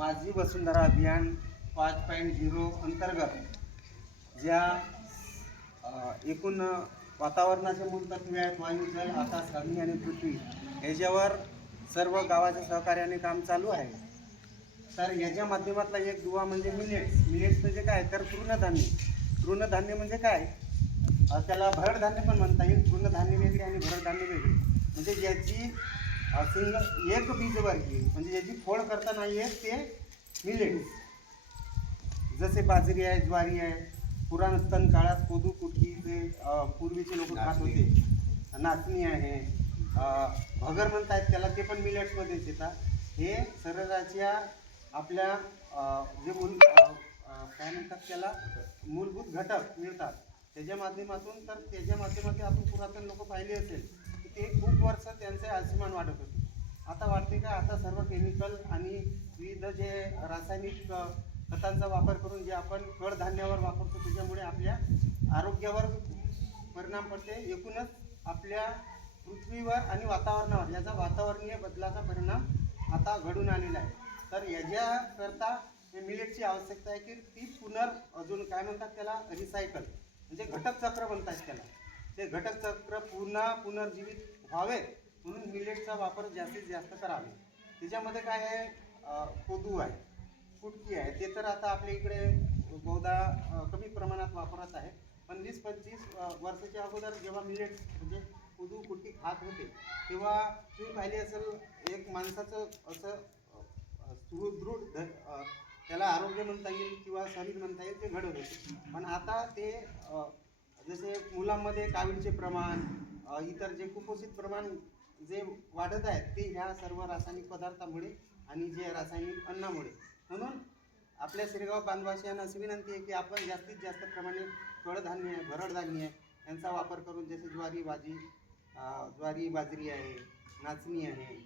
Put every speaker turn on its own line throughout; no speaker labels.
माझी वसुंधरा अभियान पाच पॉईंट झिरो अंतर्गत ज्या एकूण वातावरणाचे मूलतत्वे आहेत वायू जल आकाश अग्नी आणि पृथ्वी याच्यावर सर्व गावाच्या सहकार्याने काम चालू आहे. तर याच्या माध्यमातला एक दुवा म्हणजे मिलेट्स. मिलेट्स म्हणजे काय? तर तृणधान्य. तृणधान्य म्हणजे काय? त्याला भरडधान्य पण म्हणता येईल. तृणधान्य वेगळे आणि भरडधान्य वेगळे. म्हणजे ज्याची सिंगल एक बीजवर्गीय म्हणजे ज्याची फोड करता नाही येत ते मिलेट्स जसे बाजरी आहे ज्वारी आहे पुरातन काळात कोदू कुटकी जे पूर्वीचे लोक खात होते. नाचणी आहे. भगर म्हणतायत त्याला ते पण मिलेट्समध्येच येतात. हे शरीराच्या आपल्या जे मूल काय म्हणतात त्याला? मूलभूत घटक मिळतात. त्याच्या माध्यमातून तर त्याच्या माध्यमातून आपण पुरातन लोक पाहिले असेल. ते खूप वर्ष त्यांचे आयुष्यमान वाढत होते. आता वाटते का आता सर्व केमिकल आणि विविध जे रासायनिक खतांचा वापर करून जे आपण कडधान्यावर वापरतो त्याच्यामुळे आपल्या आरोग्यावर परिणाम पडते. एकूणच आपल्या पृथ्वीवर आणि वातावरणावर याचा वातावरणीय बदलाचा परिणाम आता घडून आलेला आहे. तर याच्याकरता मिलेटची आवश्यकता आहे की ती पुनर् अजून काय म्हणतात त्याला रिसायकल म्हणजे घटक चक्र म्हणतात त्याला. ते घटकचक्र पुन्हा पुनर्जीवित व्हावे म्हणून मिलेटचा वापर जास्तीत जास्त करावे. त्याच्यामध्ये काय आहे? कोदू आहे. कुटकी आहे. ते तर आता आपल्या इकडे बहुधा कमी प्रमाणात वापरत आहे. पण वीस पंचवीस वर्षाच्या अगोदर जेव्हा मिलेट्स म्हणजे कुदू कुटकी खात होते तेव्हा तुम्ही पाहिले असेल एक माणसाचं असं सुदृढ ध- त्याला आरोग्य म्हणता येईल किंवा शरीर म्हणता येईल ते घडत होते. पण आता ते जसे मुलांमध्ये कावीळचे प्रमाण इतर जे कुपोषित प्रमाण जे वाढत आहेत ते ह्या सर्व रासायनिक पदार्थामुळे आणि जे रासायनिक अन्नामुळे. म्हणून आपल्या शिरगाव बांधवासियांना अशी विनंती आहे की आपण जास्तीत जास्त प्रमाणे कडधान्य आहे भरडधान्य आहे यांचा वापर करून जसे ज्वारी भाजी ज्वारी बाजरी आहे नाचणी आहे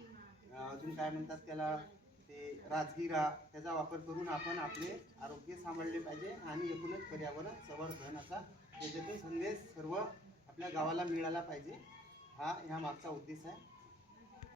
अजून काय म्हणतात त्याला? ते राजगिरा त्याचा वापर करून आपण आपले आरोग्य सांभाळले पाहिजे आणि एकूणच पर्यावरण संवर्धनाचा त्याच्यातून संदेश सर्व आपल्या गावाला मिळाला पाहिजे. हा ह्या मागचा उद्देश आहे.